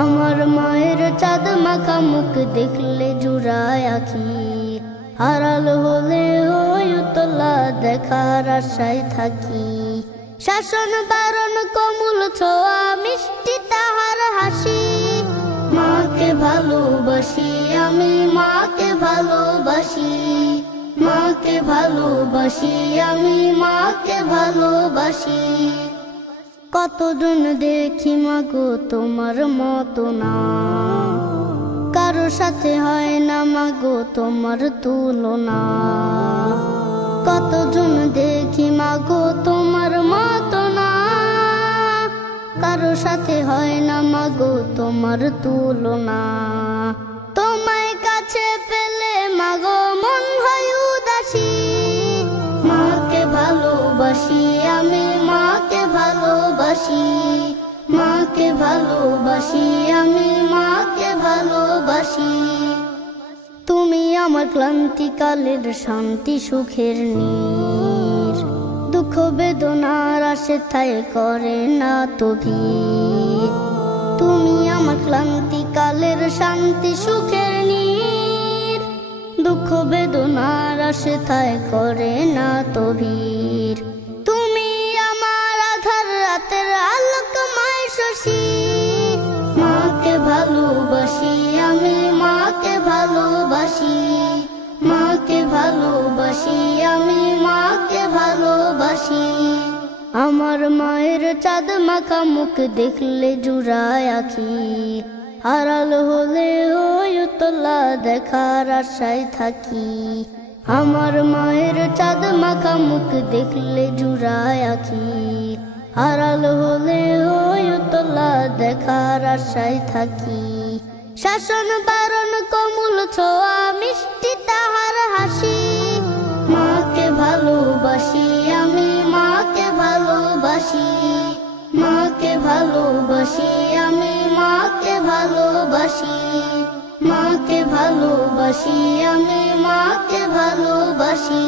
আমার মায়ের চাঁদ মাখা মুখ দেখলে জুড়ায় আখি, আড়াল হলে ওই উতলা দেখার আশায় থাকি। শাসন বারণ কোমল ছোঁয়া মিষ্টি তাহার হাসি, মাকে ভালোবাসি আমি মাকে ভালোবাসি, মাকে ভালোবাসি আমি মাকে ভালোবাসি। কতজন দেখি মাগো তোমার মতো না, কারো সাথে হয় না মাগো তোমার তুলনা। কতজন দেখি মাগো তোমার মতো না, কারো সাথে হয় না মাগো তোমার তুলনা। তোমায় কাছে পেলে মাগো মন হয় উদাসী, মাকে ভালোবাসি আমি মাকে ভালোবাসি, মাকে ভালোবাসি আমি মাকে ভালোবাসি। তুমি আমার ক্লান্তিকালের শান্তি সুখের নীর, দুঃখ বেদনার আসে তাই করে না তো ভিড়। তুমি আমার ক্লান্তিকালের শান্তি সুখের নীর, দুঃখ বেদনার আসে তাই করে না তো ভিড়। তুমি আমার আধার রাতের আলোকময় শশী, মাকে ভালোবাসি আমি মাকে ভালোবাসি, মাকে ভালোবাসি আমি মাকে ভালোবাসি। আমার মায়ের চাঁদ মাখা মুখ দেখলে জুড়ায় আখি, আড়াল হলে ওই উতলা দেখার আশায় থাকি। আমার মায়ের চাঁদ মাখা মুখ দেখলে জুড়ায় আখি, আড়াল হলে ওই উতলা দেখার আশায় থাকি। শাসন বারণ কোমল ছোঁয়া মিষ্টি তাহার হাসি, মাকে ভালোবাসি আমি মাকে ভালোবাসি, মাকে ভালোবাসি আমি মাকে ভালোবাসি, মাকে ভালোবাসি আমি মাকে ভালোবাসি।